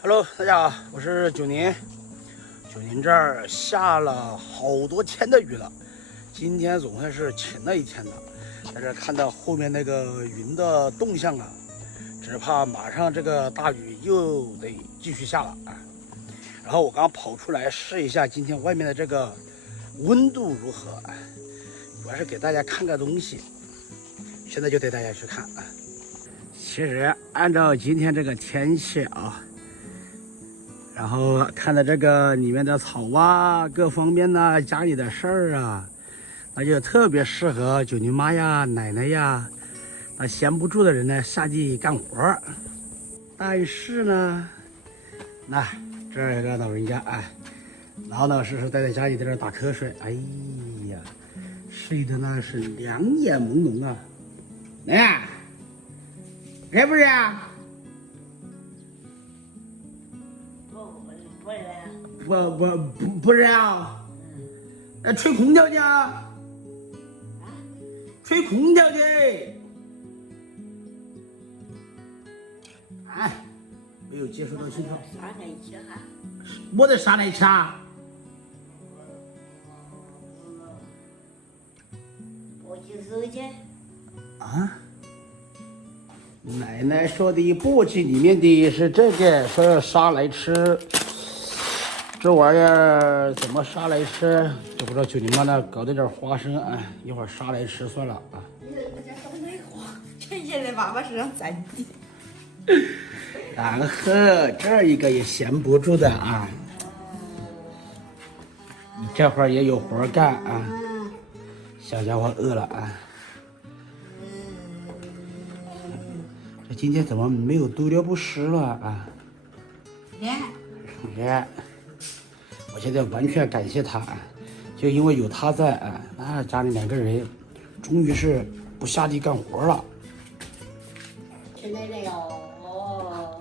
Hello，大家好，我是九宁。九宁这儿下了好多天的雨了，今天总算是晴了一天了。在这看到后面那个云的动向啊，只怕马上这个大雨又得继续下了啊。然后我刚跑出来试一下今天外面的这个温度如何啊，主要是给大家看个东西。现在就带大家去看啊。其实按照今天这个天气啊。然后看到这个里面的草啊，各方面呢，家里的事儿啊，那就特别适合九姨妈呀、奶奶呀，那闲不住的人呢，下地干活。但是呢，那这儿有个老人家啊，老老实实待在家里在这打瞌睡，哎呀，睡的那是两眼朦胧啊。来呀，是不是啊？不是啊，吹空调去啊，吹空调去。哎，没有接收到信号。啥来去哈？我在啥来吃啊？我去收去。啊？奶奶说的簸箕里面的是这个，说杀来吃。这玩意儿怎么杀来吃？就不知道九姨妈那搞的点花生，哎，一会儿杀来吃算了啊。我家搞那花，全现在爸爸身上沾地。然后这一个也闲不住的啊，你这会儿也有活干啊，小家伙饿了啊。这今天怎么没有丢尿不湿了啊？我现在完全感谢他啊，就因为有他在啊，那家里两个人终于是不下地干活了。现在这哟，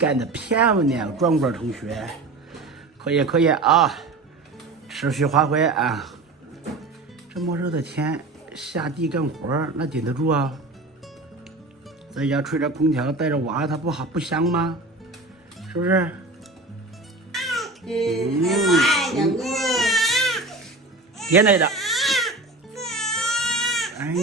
干得漂亮，壮壮同学，可以啊，持续发挥啊！这么热的天，下地干活那顶得住啊？在家吹着空调，带着娃，它不香吗？是不是？别来的！哎呀！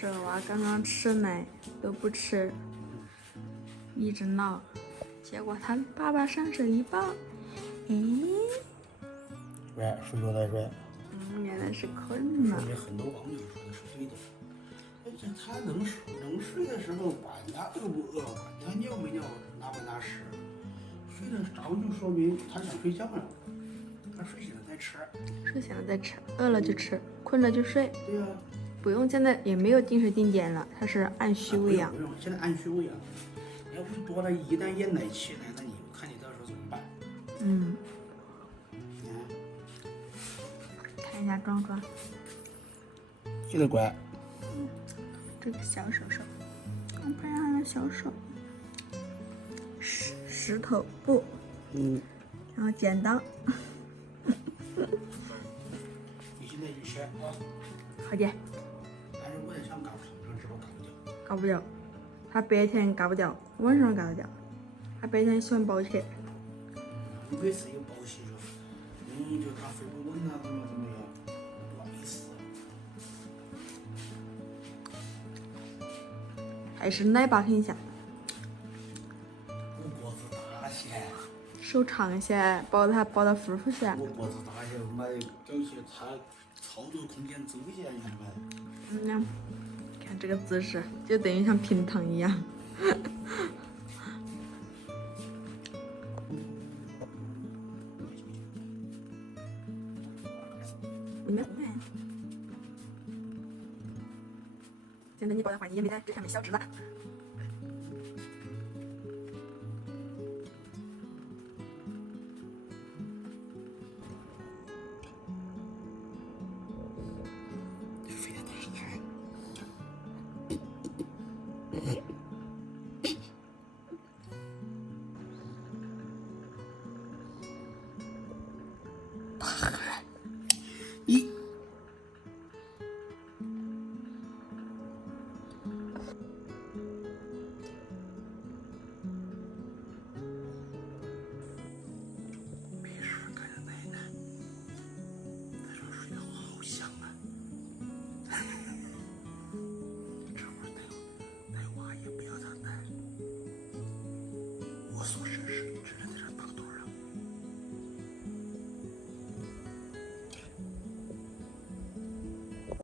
这娃刚刚吃奶都不吃，一直闹，结果他爸爸上手一抱，睡着再睡。原来是困了。说明很多网友说的是对的。这他能睡的时候，管他饿不饿，管他尿没尿，拉不拉屎，睡得着就说明他想睡觉了。他睡醒了再吃。睡醒了再吃，饿了就吃，困了就睡。对呀。不用，现在也没有定时定点了，它是按需喂养。不用，现在按需喂养。你要喂多了，一旦厌奶起来，那你看你到时候怎么办？看一下壮壮，记得乖。这个小手手，我看他的小手，石头布，然后剪刀。你现在去吃啊。好的。但是晚上搞床上是不搞不掉。搞不掉，他白天搞不掉，晚上搞得掉。他白天喜欢抱起。每次有抱起说，就他睡不稳啊，怎么样，不好意思。还是奶爸很香。我脖子大些。手长些，抱他抱到夫妇些。我脖子大些，妈的，搞些他操作空间走些，你看没？看这个姿势，就等于像平躺一样。现在你抱的话，你也没在这上面小指了。他